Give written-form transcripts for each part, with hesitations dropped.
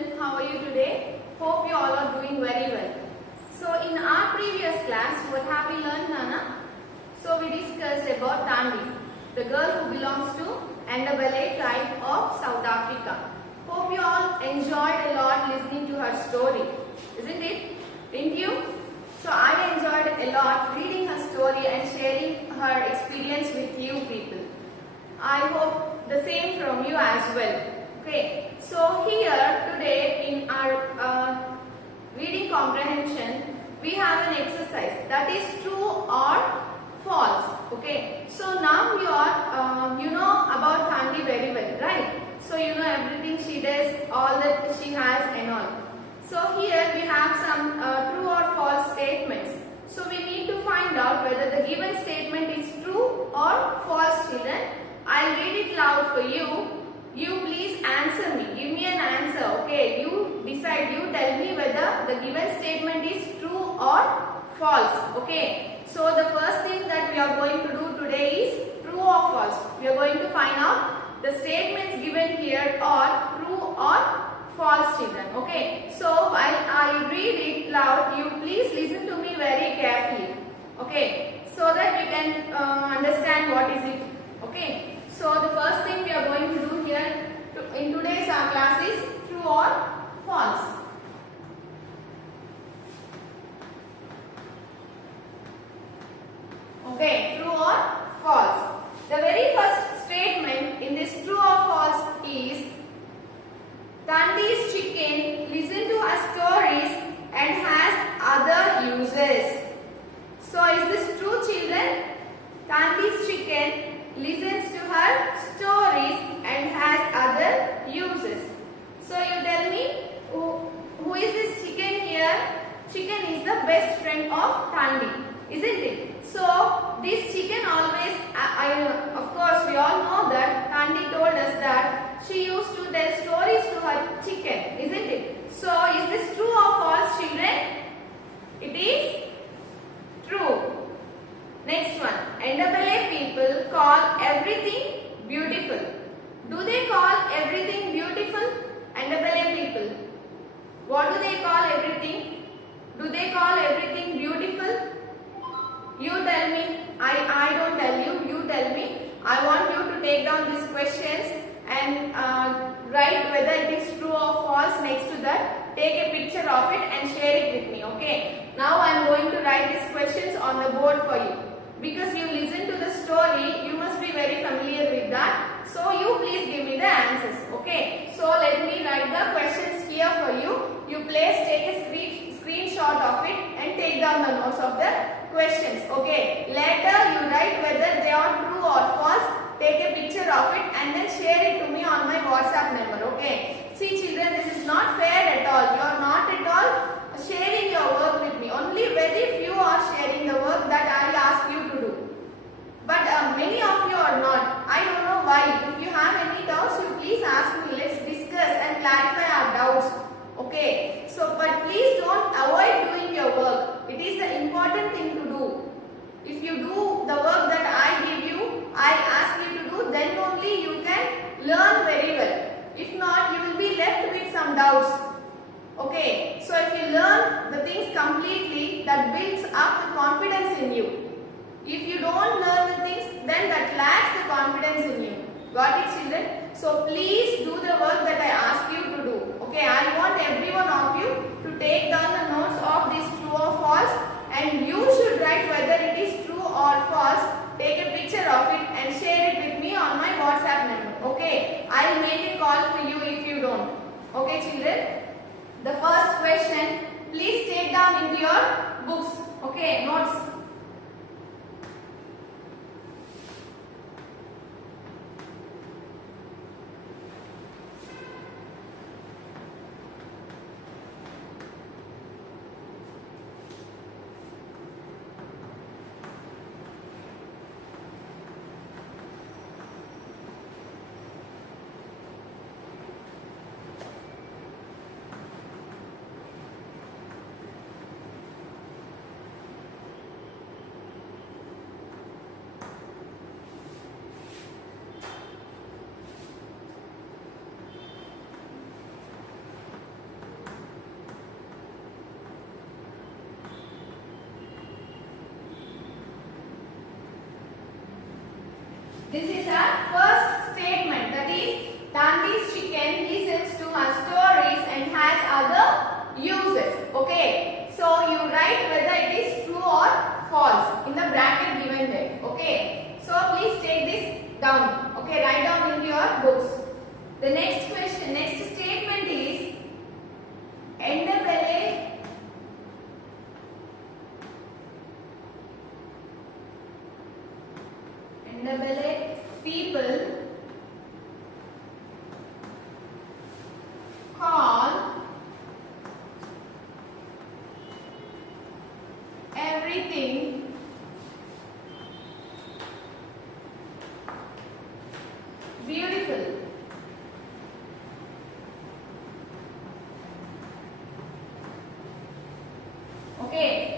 children, how are you today? Hope you all are doing very well. So in our previous class, what have we learned, Nana? So we discussed about Thandi, the girl who belongs to Ndebele tribe of South Africa. Hope you all enjoyed a lot listening to her story, isn't it? Didn't you? So I enjoyed a lot reading her story and sharing her experience with you people. I hope the same from you as well. Okay, so here today in our reading comprehension, we have an exercise that is true or false. Okay, so now you know about Thandi very well, right? So you know everything she does, all that she has and all. So here we have some true or false statements. So we need to find out whether the given statement is true or false, children. I'll read it loud for you. You please answer me. Give me an answer. Okay, you decide. You tell me whether the given statement is true or false. Okay. So the first thing that we are going to do today is true or false. We are going to find out the statements given here are true or false, children. Okay. So while I read it loud, you please listen to me very carefully. Okay. So that we can understand what is it. Okay. So the first thing we are going to do here in today's class is true or false. Okay, true or false. The very first statement in this true or false is Thandi's chicken listens to her stories and has other uses. So is this true, children? Thandi's chicken listens to her stories and has other uses. So you tell me who is this chicken here? Chicken is the best friend of Thandi, isn't it? So this chicken always, of course we all know that Thandi told us that she used to tell stories to her chicken, isn't it? So is this true or false, children? It is true. Next one, Ndebele people call everything beautiful. Do they call everything beautiful? Ndebele people. What do they call everything? Do they call everything beautiful? You tell me. I don't tell you. You tell me. I want you to take down these questions and write whether it is true or false next to that. Take a picture of it and share it with me. Okay. Now I am going to write these questions on the board for you. Because you listen to the story, you must be very familiar with that. So you please give me the answers. Okay. So let me write the questions here for you. You please take a screenshot of it and take down the notes of the questions. Okay. Later you write whether they are true or false. Take a picture of it and then share it to me on my WhatsApp number. Okay. See children, this is not fair at all. You are not at all sharing your work with me. Only very few are sharing the work that I ask you to do. But many of you are not. I don't know why. If you have any doubts, you please ask me. Let's discuss and clarify our doubts. Okay. So, but please don't avoid doing your work. It is the important thing to do. If you do the work that I give you, I ask you to do, then only you can learn very well. If not, you will be left with some doubts. Okay, so if you learn the things completely, that builds up the confidence in you. If you don't learn the things, then that lacks the confidence in you. Got it, children? So please do the work that I ask you to do. Okay, I want every one of you to take down the notes of this true or false, and you should write whether it is true or false. Take a picture of it and share it with me on my WhatsApp number. Okay, I will make a call for you if you don't. Okay, children? The first question, please take down into your books. Okay, notes.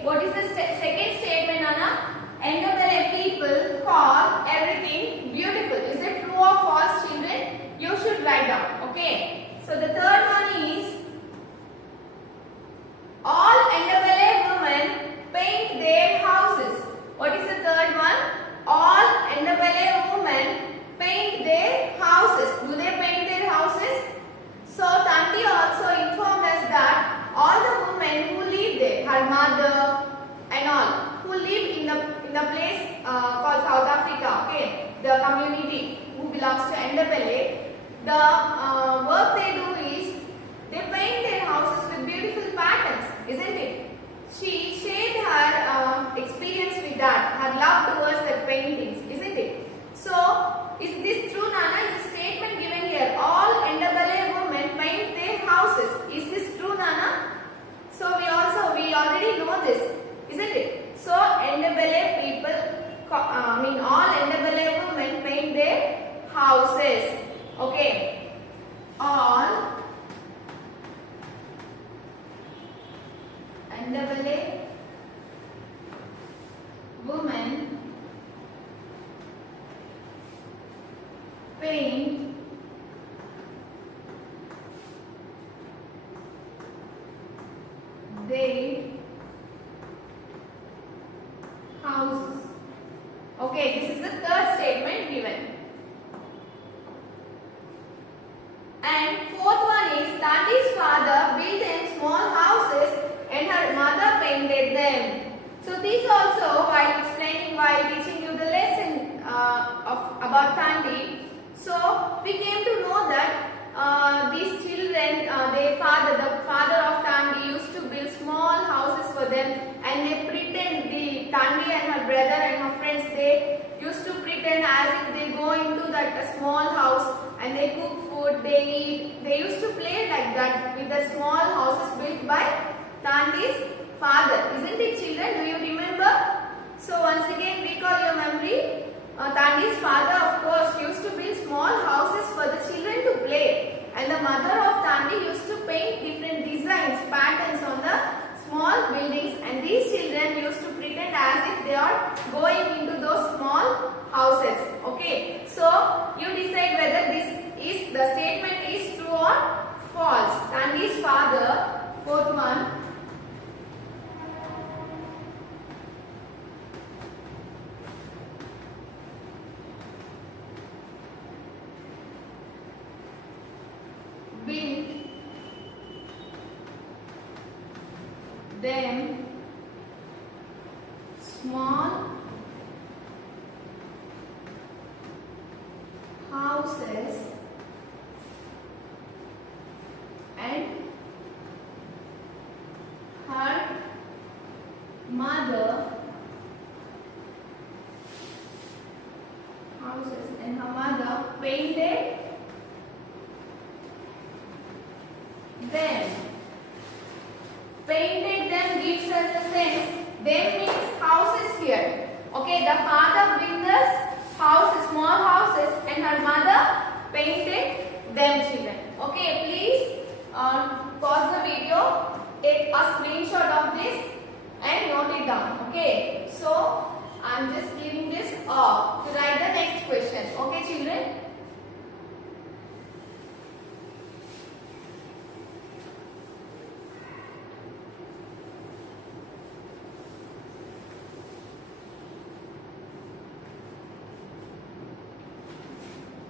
what is the second statement, Anna? NAA people call everything beautiful. Is it true or false, children? You should write down. Okay. So the third one is all NAA women paint their houses. What is the third one? All NAA women paint their houses. Do they paint their houses? So Tanti also informed us that all the women who live there, her mother and all, who live in the place called South Africa, okay, the community who belongs to NAA, the work they do is they paint their houses with beautiful patterns, isn't it? She shared her experience with that, her love towards the paintings, isn't it? So, is this true, Nana? Is a statement given here. All NAA women paint their houses. Is this true, Nana? So, we already know this, isn't it? So, NAA people, all NAA women paint their houses. Okay. All NAA women paint their houses. Okay, this is the third statement given. And fourth one is Tanti's father built them small houses and her mother painted them. So this also, while teaching you the lesson about Tanti, so we came to know that these children, the father of Tanti used to build small houses for them, and they pretend, the Tanti and her brother and her friends, they used to pretend as if they go into that small house and they cook food, they eat. They used to play like that with the small houses built by Tanti's father. Isn't it, children? Do you remember? So once again recall your memory. Tanti's father, of course, used to build small houses for the children to play, and the mother of Tanti used to paint different designs, patterns on the small buildings, and these children used to pretend as if they are going into those small houses. Okay, so you decide whether the statement is true or false. Tanti's father, fourth one, built them small houses and her mother painted them. Painted them gives us the sense. Them means houses here. Okay, the father built us houses, small houses, and her mother painted them, children. Okay, please pause the video, take a screenshot of this and note it down. Okay, so I am just leaving this off to write the next question. Okay, children.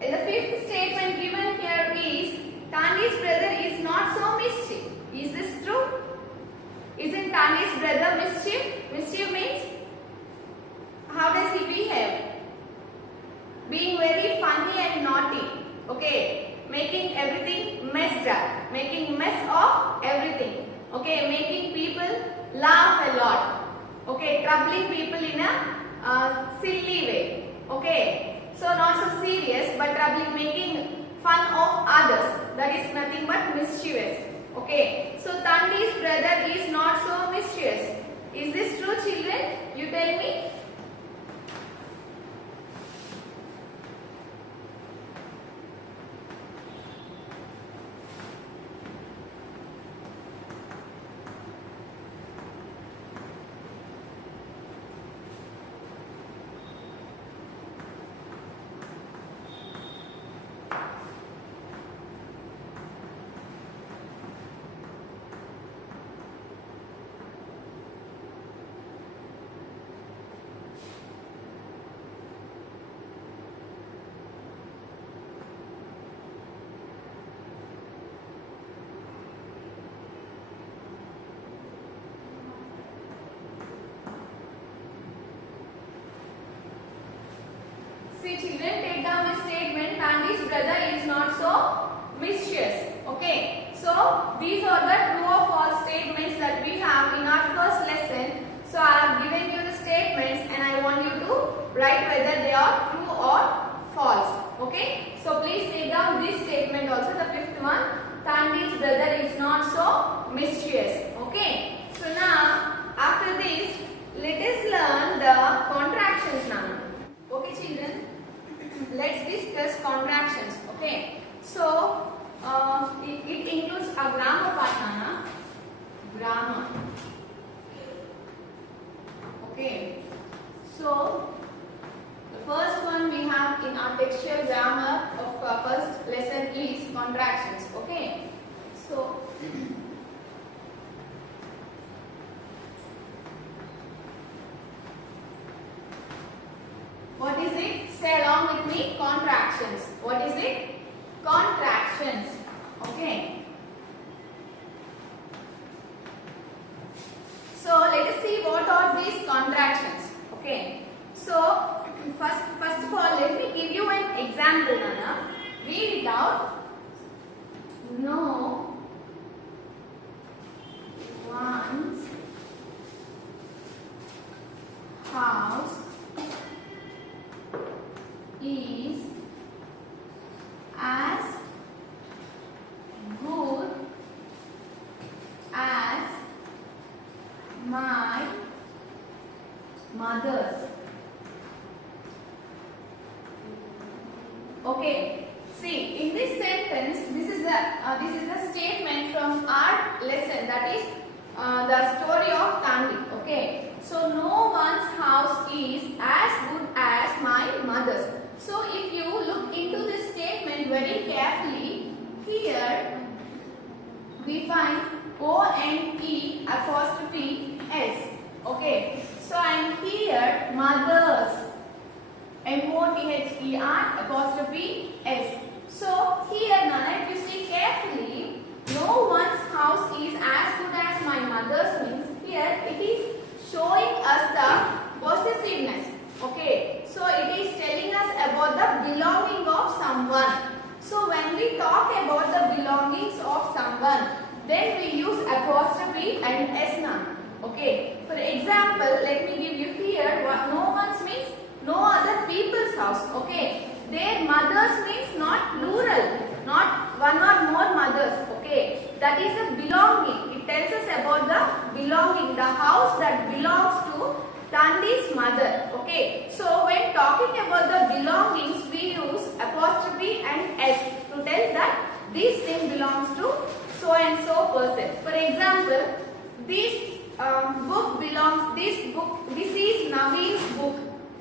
And the fifth statement given here is Tanya's brother is not so mischief. Is this true? Isn't Tanya's brother mischief? Mischief means how does he behave? Being very funny and naughty. Okay, making everything messed up, making mess of everything. Okay, making people laugh a lot. Okay, troubling people in a silly way. Okay. So not so serious, but troubling, making fun of others. That is nothing but mischievous. Okay. So Tandi's brother is not so mischievous. Is this true, children? You tell me. So these are the true or false statements that we have in our first lesson. So I have given you the statements and I want you to write whether they are true or false. Okay. So please take down this statement also, the fifth one. Tanvi's brother is not so mischievous. Okay. So now after this, let us learn the contractions now. Okay children, let's discuss contractions. Okay. So it includes a grammar part, Nana. Grammar. Okay. So the first one we have in our textual grammar of first lesson is contractions. Okay. So what is it? Say along with me. Contractions. What is it? Contractions. Okay. So let us see what are these contractions. Okay. So first of all, let me give you an example, Nana. Read it out. No one's house is as good as my mother's. Okay. See, in this sentence, this is the statement from our lesson, that is the story of Tanvi. Okay. So no one's house is as good as my mother's. So if you look into this statement very carefully, here we find O-N-E apostrophe S. Okay. So and here mother's, M-O-T-H-E-R apostrophe S. So here Nana, if you see carefully, no one's house is as good as my mother's means here it is showing us the possessiveness. Okay. So it is telling us about the belonging of someone. So when we talk about the belongings of someone, then we use apostrophe and S noun. Okay. For example, let me give you here what no one's means no other people's house. Okay. Their mothers means not plural, not one or more mothers. Okay. That is the belonging. It tells us about the belonging, the house that belongs to Tanvi's mother. Okay. So when talking about the belongings, we use apostrophe and S to tell that this thing belongs to so and so person. For example, this book belongs, this is Naveen's book.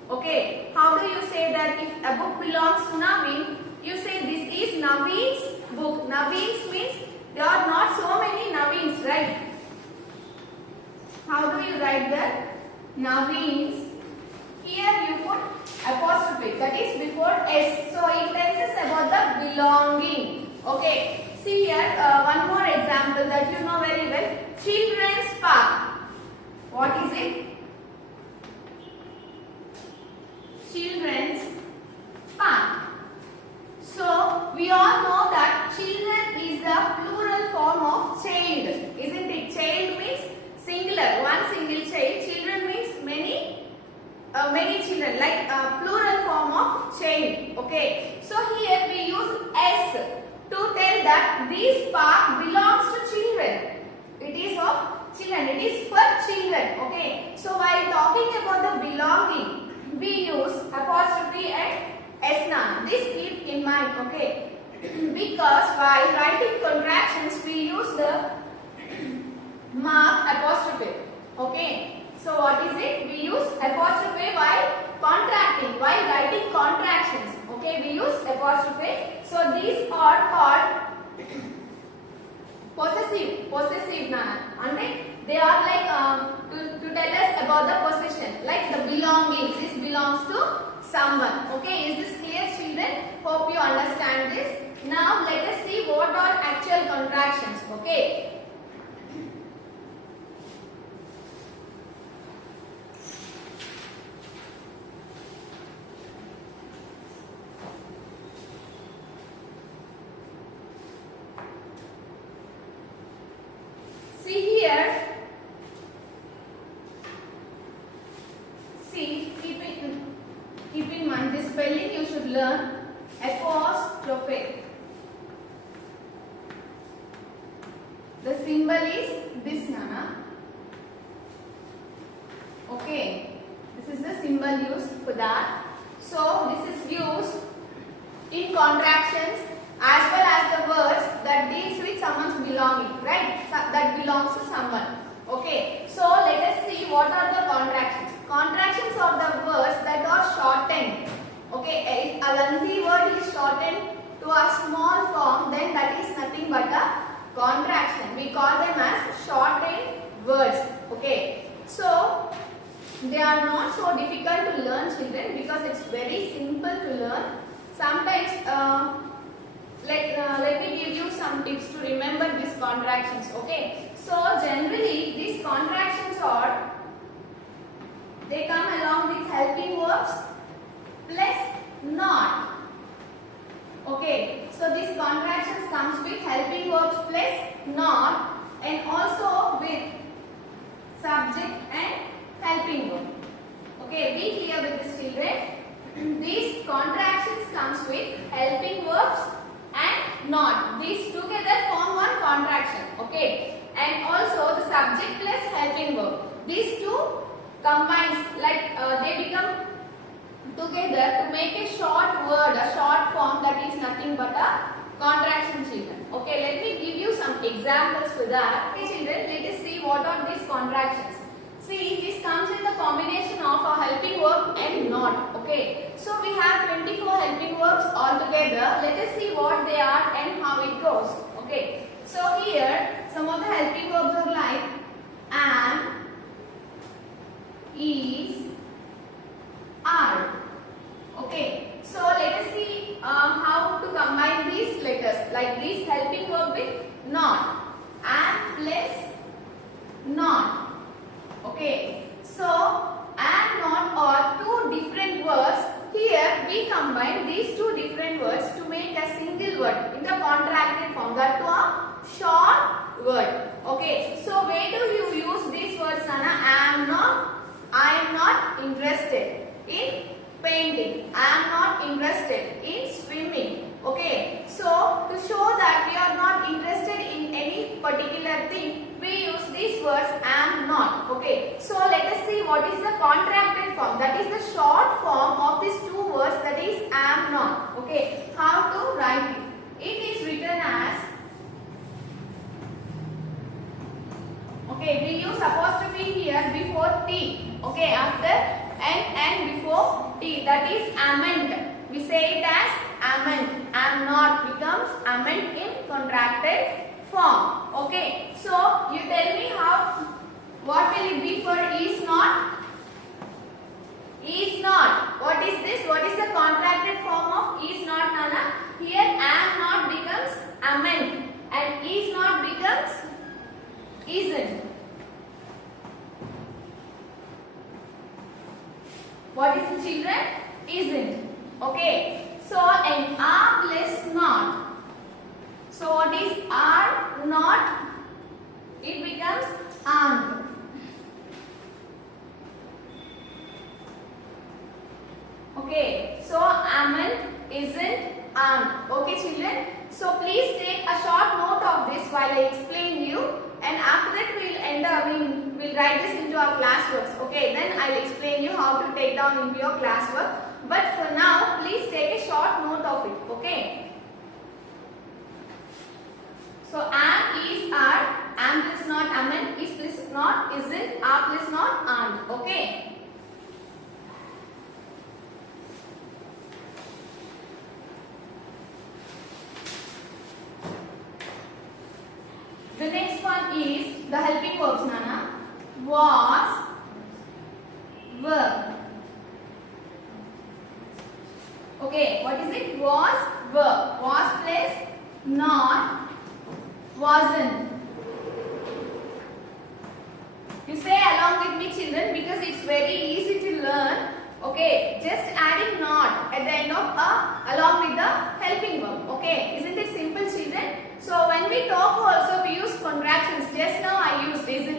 Okay. How do you say that if a book belongs to Naveen? You say this is Naveen's book. Naveen's means there are not so many Naveens, right? How do you write that? Naveen's. Here you put apostrophe, that is before S. So it tells us about the belonging. Okay. See here one more example that you know very well. Children's park. What is it? Children's park. So we all know that children is the plural form of child, isn't it? Child means singular, one single child. Children means many children, like plural form of child. Okay. So here we use S to tell that this park belongs to children. It is of children. It is for children. Okay. So while talking about the belonging, we use apostrophe and S noun. This keep in mind. Okay. Because while writing contractions, we use the mark apostrophe. Okay. So what is it? We use apostrophe while contracting, while writing contractions. Okay. We use apostrophe. So these are called possessive noun. And they are like to tell us about the possession, like the belongings. This belongs to someone. Okay. Is this clear, children? Hope you understand this. Now let us see what are actual contractions. Okay. here, see, keep in mind this spelling you should learn apostrophe. The symbol is this, Nana. Okay, this is the symbol used for that. So this is used in contractions as well as the words that deals with someone's belonging, right? That belongs to someone. Okay, so let us see what are the contractions. Contractions are the words that are shortened. Okay, if a lengthy word is shortened to a small form, then that is nothing but a contraction. We call them as shortened words. Okay, so they are not so difficult to learn, children, because it's very simple to learn. Sometimes let me give you some tips to remember these contractions. Okay, so generally these contractions are, they come along with helping verbs plus not. Okay, so these contractions comes with helping verbs plus not, and also with subject and helping verb. Okay, be clear with this, children. These contractions comes with helping verbs and not. These together form one contraction. Okay, and also the subject plus helping verb. These two combines, like they become together to make a short word, a short form that is nothing but a contraction, children. Okay, let me give you some examples for that. Okay, children, let us see what are these contractions. See, this comes in the combination of a helping verb and not. Okay, so we have 24 helping verbs altogether. Let us see what they are and how it goes. Okay, so here some of the helping verbs are like am, is, are. Okay, so let us see how to combine these letters, like this helping verb with not. Am plus not. Okay, so and not are two different words. Here we combine these two different words to make a single word in the contracted form, that to a short word. Okay, so where do you use these words, Nana? I am not interested in painting. I am not interested in swimming. Okay, so to show that we are not interested in any particular thing, we use these words am not. Okay, so let us see what is the contracted form, that is the short form of these two words, that is am not. Okay, how to write it? It is written as, okay, we use apostrophe here before T. Okay, after N and before T, that is amend. We say it as amend. Am not becomes amend in contracted form. Okay, so you tell me how, what will it be for is not? Is not. What is this? What is the contracted form of is not, Nana? Here am not becomes amend and is not becomes isn't. What is the, children? Isn't. Okay, so and are plus not. So what is are not? It becomes aren't. Okay, so aren't, isn't, aren't. Okay, children. So please take a short note of this while I explain you, and after that we'll write this into our classworks. Okay, then I'll explain you how to take down into your classwork. But for now, please take a short note of it. Okay. So am, is, are, am plus not, amen, is plus not, isn't, are plus not, aren't. Okay. The next one is the helping verbs, Nana. Was, were. Okay, what is it? Was, were. Was plus not, wasn't. You say along with me, children, because it's very easy to learn. Okay, just adding not at the end of along with the helping verb. Okay, isn't it simple, children? So when we talk also we use contractions. Just now I used isn't.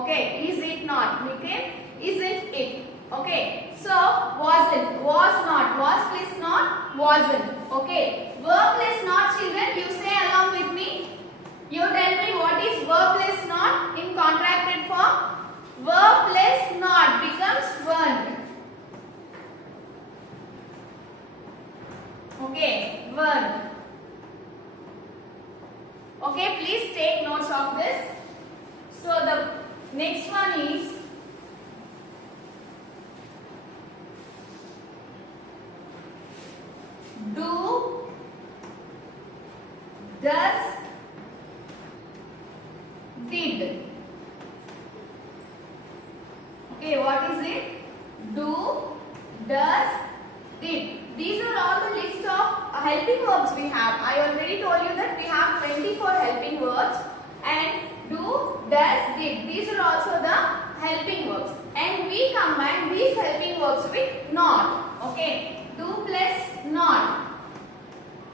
Okay, is it not became isn't it. Okay, so wasn't, was not, was plus not, wasn't. Okay, verb plus not, children, you say along with me. You tell me what is verb plus not in contracted form. Verb plus not becomes weren't. Okay, weren't. Okay, please take notes of this. So the next one is do, does, did. Okay, what is it? Do, does, did. These are all the list of helping verbs we have. I already told you that we have 24 helping verbs, and do, does, did. These are also the helping verbs, and we combine these helping verbs with not. Okay, do plus not.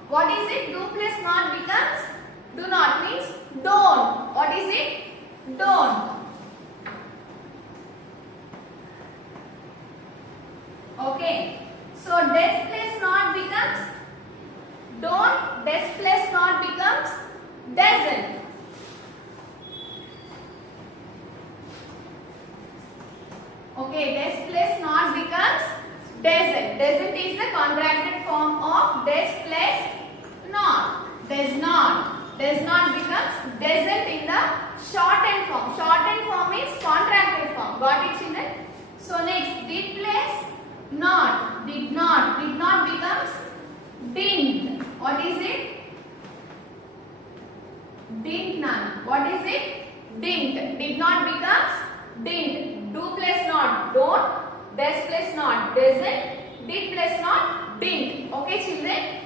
What is it? Do plus not becomes do not, means don't. What is it? Don't. Okay. So does plus not becomes don't. Does plus not becomes doesn't. Okay. Does plus not becomes doesn't. Doesn't is the contracted form of does plus not. Does not. Does not becomes doesn't in the shortened form. Shortened form is contracted form. Got it, children? So next, did plus not. Did not. Did not becomes didn't. What is it? Didn't none. What is it? Didn't. Did not becomes didn't. Do plus not don't. Does plus not doesn't. Did plus not didn't. Okay, children?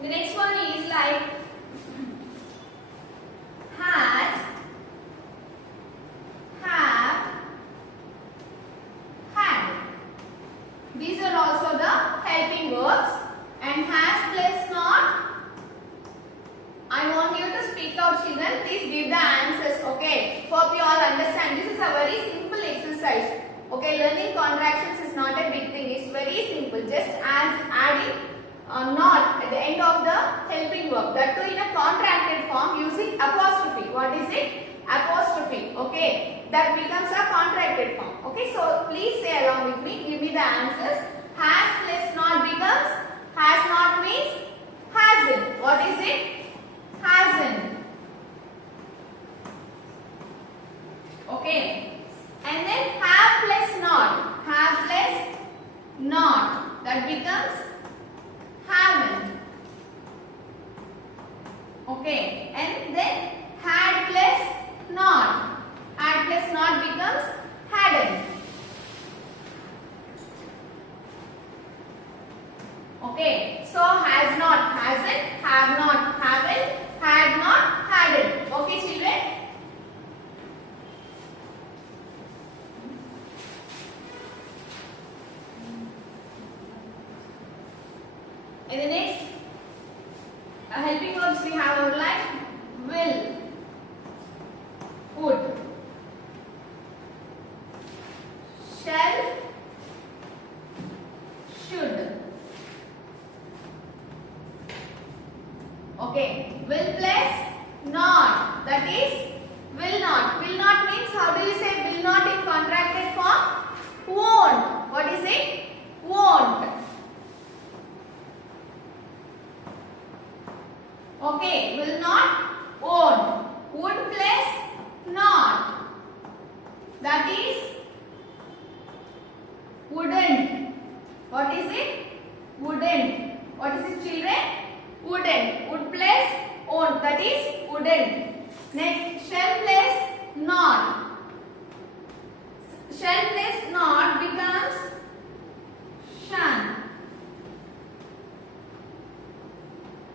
The next one is like has, have, had. These are also the helping verbs, and has plus not. I want you to speak out, children. Please give the answers. Okay, hope you all understand. This is a very simple exercise. Okay, learning contractions is not a big thing. It's very simple. Just as adding not at the end of the helping verb, that too in a contracted form using apostrophe. What is it? Apostrophe. Okay, that becomes a contracted form. Okay, so please say along with me. Give me the answers. Has plus not becomes has not means hasn't. What is it? Hasn't. Okay, and then have plus not. Have plus not. That becomes haven't. Okay, and then had plus not. Had plus not becomes hadn't. Okay, so has not, hasn't, have not, haven't, had not, hadn't. Okay, children? In the next helping verbs we have outlined will, would, shall, should. Okay, will plus not, that is will not. Will not means, how do you say will not in contracted form? Won't. What is it? Won't. Okay, will not, won't. Would plus not, that is wouldn't. What is it? Wouldn't. What is it, children? Wouldn't. Would plus won't, that is wouldn't. Next, shall plus not. Shall plus not becomes shan't.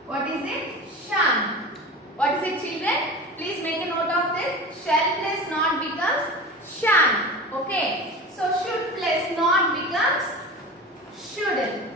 What is it? Shan't. What is it, children? Please make a note of this. Shall plus not becomes shan't. Okay. So should plus not becomes shouldn't.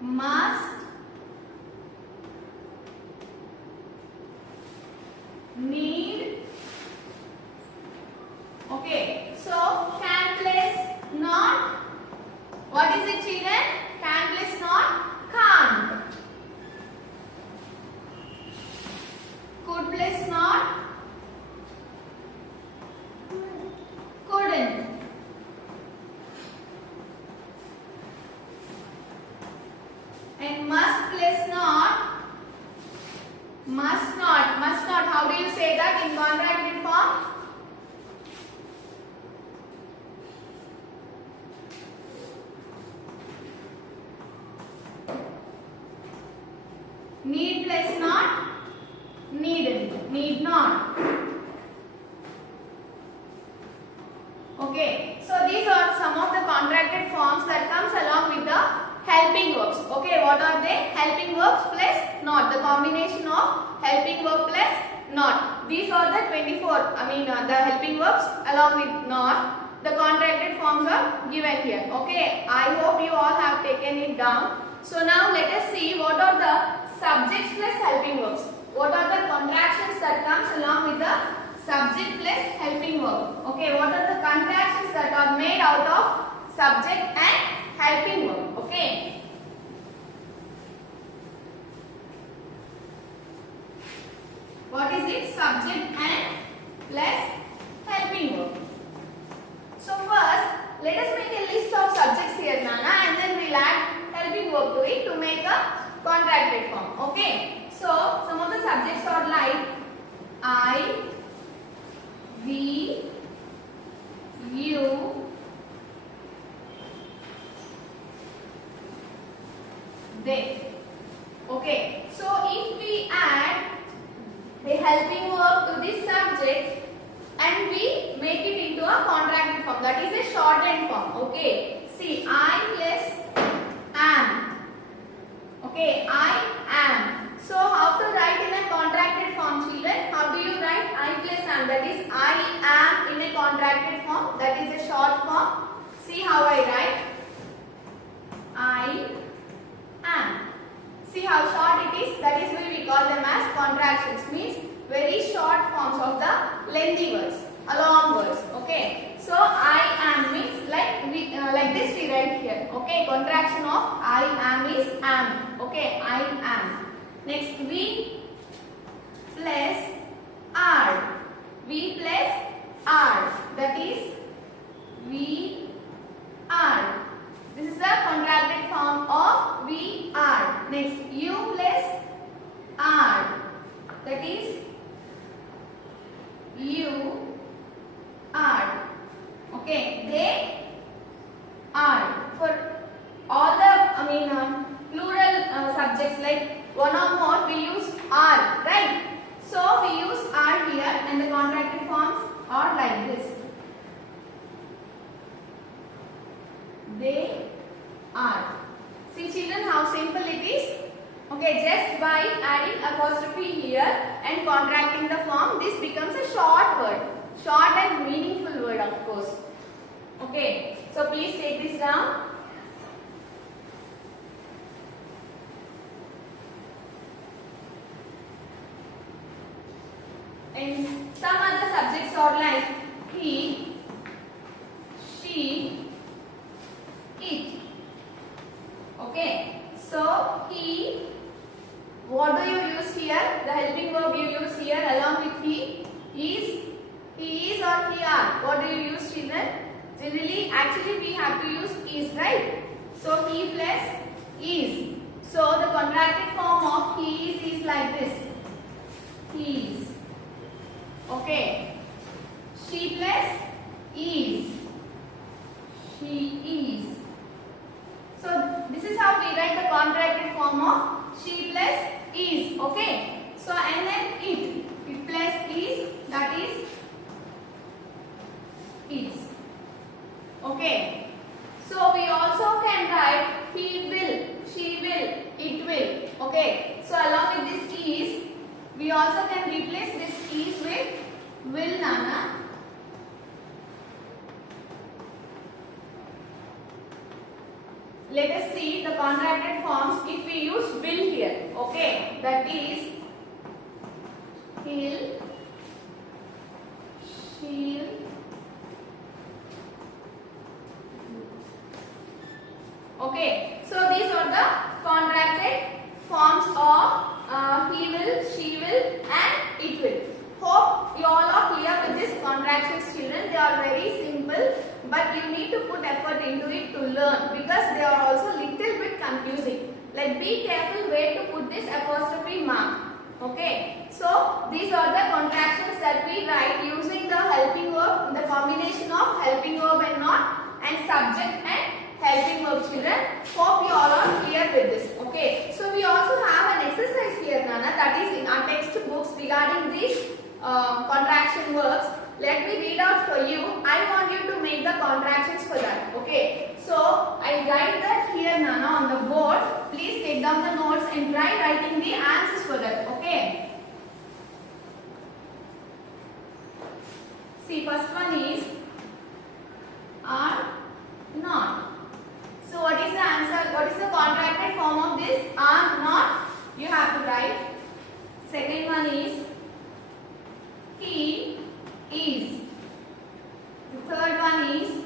must, need. Okay, so can plus not. What is it, children? Can plus not, can't. Could plus not, couldn't. And must plus not, must not. Must not, how do you say that in contracted form? Need plus not, needn't, need not. Okay, so these are some of the contracted forms that comes along with the helping verbs. Okay, what are they? Helping verbs plus not, the combination of helping verb plus not. These are the 24, the helping verbs along with not. The contracted forms are given here. Okay, I hope you all have taken it down. So now let us see what are the subjects plus helping verbs. What are the contractions that comes along with the subject plus helping verb? Okay, what are the contractions that are made out of subject and helping verb? Okay. What is it? Subject and plus helping verb. So first, let us make a list of subjects here, Nana, and then we'll add helping verb to it to make a contracted form. Okay. So some of the subjects are like I, we, you, they. Okay. So if we add a helping verb to this subject and we make it into a contracted form, that is a shortened form. Okay. See, I plus am. Okay, I am. So how to write in a contracted form, children? How do you write I plus am? That is I am in a contracted form. That is a short form. See how I write. I am. See how short it is? That is why we call them as contractions. Means very short forms of the lengthy words, long words. Okay. So I am means like this we write here. Okay. Contraction of I am is am. Okay. I am. Next, we plus are. We plus are. That is we are. This is the contracted form of we are. Next, you plus are. That is you are. Okay, they are. For all the plural subjects like one or more, we use are, right? So we use are here, and the contracted forms are like this. They are. See, children, how simple it is. Okay, just by adding apostrophe here and contracting the form, this becomes a short word. Short and meaningful word, of course. Okay, so please take this down. And some other subjects are like he, she, it. Okay, so he, what do you use here? The helping verb you use here along with he is or he are. What do you use, children? Generally, actually we have to use is, right? So he plus is. So the contracted form of he is like this. He is. Okay. She plus is. She is. So this is how we write the contracted form of she plus is. Okay. So and then it. It plus is, that is is. Okay. So we also can write he will, she will, it will. Okay. So along with this is, we also can replace this is with will, Nana. let us see the contracted forms if we use will here. Okay, that is he'll, she'll, okay. So these are the contracted forms of he will, she will and it will. Hope you all are clear with this contractions, children. They are very simple, but you need to put effort into it to learn because they are also little bit confusing. Like be careful where to put this apostrophe mark. Okay. So these are the contractions that we write using the helping verb, the combination of helping verb and not, and subject and helping verb, children. Hope you all are clear with this. Okay. So we also have an exercise here, Nana, that is in our textbooks regarding these contraction verbs. Let me read out for you. I want you to make the contractions for that. Okay. So I write that here, Nana, on the board. Please take down the notes and try writing the answers for that. Okay. See, first one is are not. So what is the answer? What is the contracted form of this? Are not. You have to write. Second one is he is. The third one is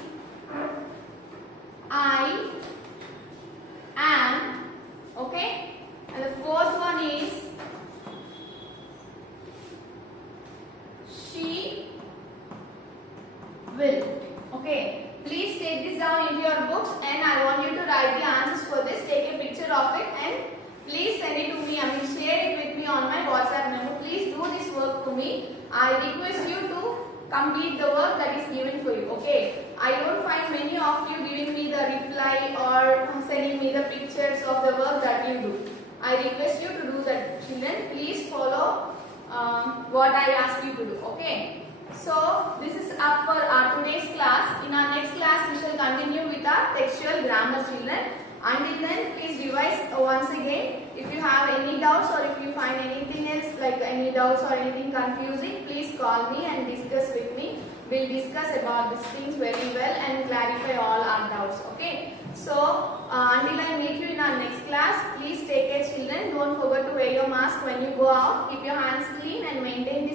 I am. Okay. And the fourth one is she will. Okay. Please take this down into your books and I want you to write the answers for this. Take a picture of it and please send it to me. Share it with me on my WhatsApp number. Please do this work for me. I request you to complete the work that is given for you. Okay. I don't find many of you giving me the reply or sending me the pictures of the work that you do. I request you to do that, children. Please follow what I ask you to do. Okay. So this is up for our today's class. In our next class, we shall continue with our textual grammar, children. Until then, please revise once again. If you have any doubts or if you find anything else like any doubts or anything confusing, please call me and discuss with me. We'll discuss about these things very well and clarify all our doubts. Okay. So until I meet you in our next class, please take care, children. Don't forget to wear your mask when you go out. Keep your hands clean and maintain the